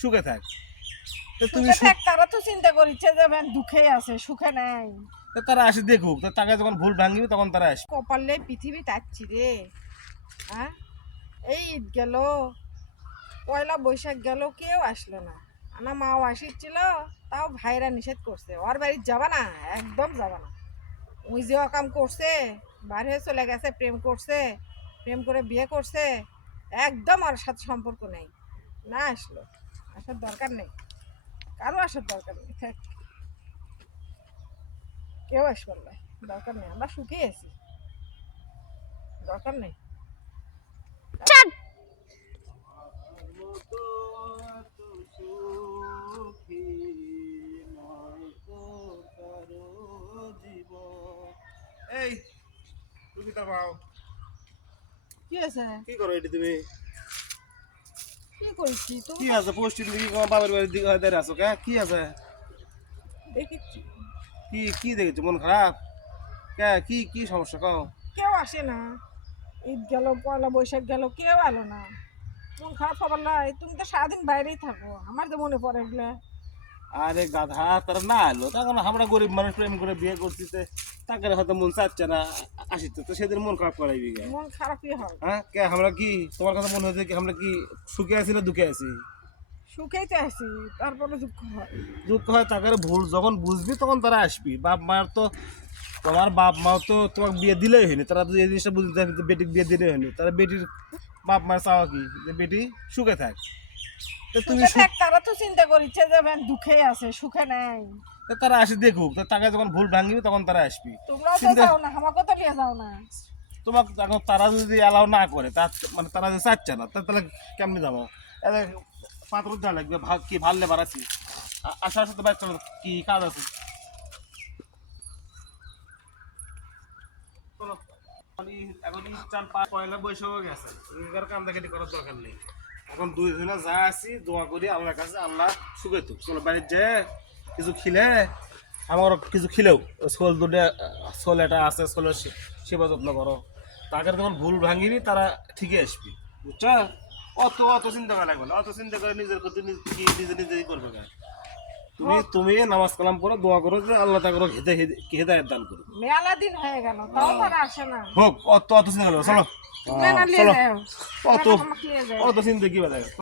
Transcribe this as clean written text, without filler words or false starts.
সুখে থাক। তুমি সুখে থাক, তারা তো চিন্তা করিচ্ছে যে দুঃখে আছে, সুখে নাই। তারা আসে দেখুক, তাকে যখন ভুল ভাঙিবি তখন তারা আসবে। কপালে পৃথিবী তাচ্ছি রে। হ্যাঁ, এই ঈদ গেল, পয়লা বৈশাখ গেল, কেউ আসলো না। আমার মাও আসিছিল, তাও ভাইরা নিষেধ করছে, ওর বাড়ির যাবা না, একদম যাবা না। ওই যে অকাম করছে, বাইরে চলে গেছে, প্রেম করছে, প্রেম করে বিয়ে করছে, একদম ওর সাথে সম্পর্ক নেই। না আসলো, আসার দরকার নেই, কারো আসার দরকার নেই, থাক। কেউ আসবার না, দরকার নেই, আমরা সুখে আছি, দরকার নেই। এই তুমি তা পাও কি আছে? কি করো এটি তুমি? কি করছি তো? কি আছে পোস্টিং দিকে তোমার বাবার বাড়ির দিকে হয়ে দাঁড়িয়ে আছো কে? কি আছে? দেখেছি, কি কি দেখেছো? মন খারাপ কে? কি কি সমস্যা কও? কেউ আসে না। ঈদ গেল, পয়লা বৈশাখ গেল, কেউ এলো না। মন খারাপ হবার না, তুমি তো সারাদিন বাইরেই থাকো, আমার তো মনে পড়ে এগুলো। আরে গাধা, তারা না এলো তখন আমরা গরিব মানুষ প্রেম করে বিয়ে করছি, তাকে হয়তো মন চাচ্ছে না আসিতে, তো সেদিন মন খারাপ করাইবি কে? মন খারাপই হয়। হ্যাঁ কে আমরা কি তোমার কথা মনে হয়েছে কি আমরা কি সুখে আছি না দুঃখে আছি? সুখেই তো আছি, তারপরে দুঃখ হয়। দুঃখ হয় তাকে ভুল যখন বুঝবি তখন তারা আসবি। বাপ মার তো, তোমার বাপ মাও তো তোমাকে বিয়ে দিলেই হয়নি, তারা তো এই জিনিসটা বুঝতে হবে বেটিকে বিয়ে দিলেই হয়নি। তারা বেটির বাপ মার চাওয়া কি যে বেটি সুখে থাক। তো তুমি সুখে থাক, তারা তো চিন্তা করিচ্ছে যে দুঃখে আছে, সুখে নাই। তারা আসে দেখুক, তাকে যখন ভুল ভাঙিবি তখন তারা আসবি। তোমরাও তো চিন্তা যাও না, আমাকে তো নিয়ে যাও না। তোমাকে এখন তারা যদি অ্যালাউ না করে, তার মানে তারা যে চাচ্ছে না, তাহলে কেমনি যাবো? পাত্র দেওয়া লাগবে, কি ভাললে বাড়াচ্ছি আসার সাথে বাচ্চা কি কাজ আছে? চলো, এখন চার পাঁচ পয়লা বৈশাখ গেছে, কান্দাকাটি করার দরকার নেই। এখন দুইজনে যা আছি দোয়া করি আল্লাহর কাছে, আল্লাহ সুখে তো চলো বাড়ির যে কিছু খিলে আমার কিছু খিলেও ছোল দুটো ছোল এটা আছে, ছোলের সেবা যত্ন করো। তাকে যখন ভুল ভাঙিবি তারা ঠিকই আসবি, বুঝছো? অত অত চিন্তা করা লাগবে না, অত চিন্তা করে নিজের প্রতি নিজে নিজেই করবে না। তুমি তুমি নামাজ কালাম করো, দোয়া করো যে আল্লাহ তাকে হেদায়েত দান করো। মেলা দিন হয়ে গেল, তাও তারা আসে না। হোক, অত অত চিন্তা করো, চলো তোমরা না নিয়ে চলো। যাও, অত আমাকে নিয়ে যাও। অত চিন্তা কি বাজে?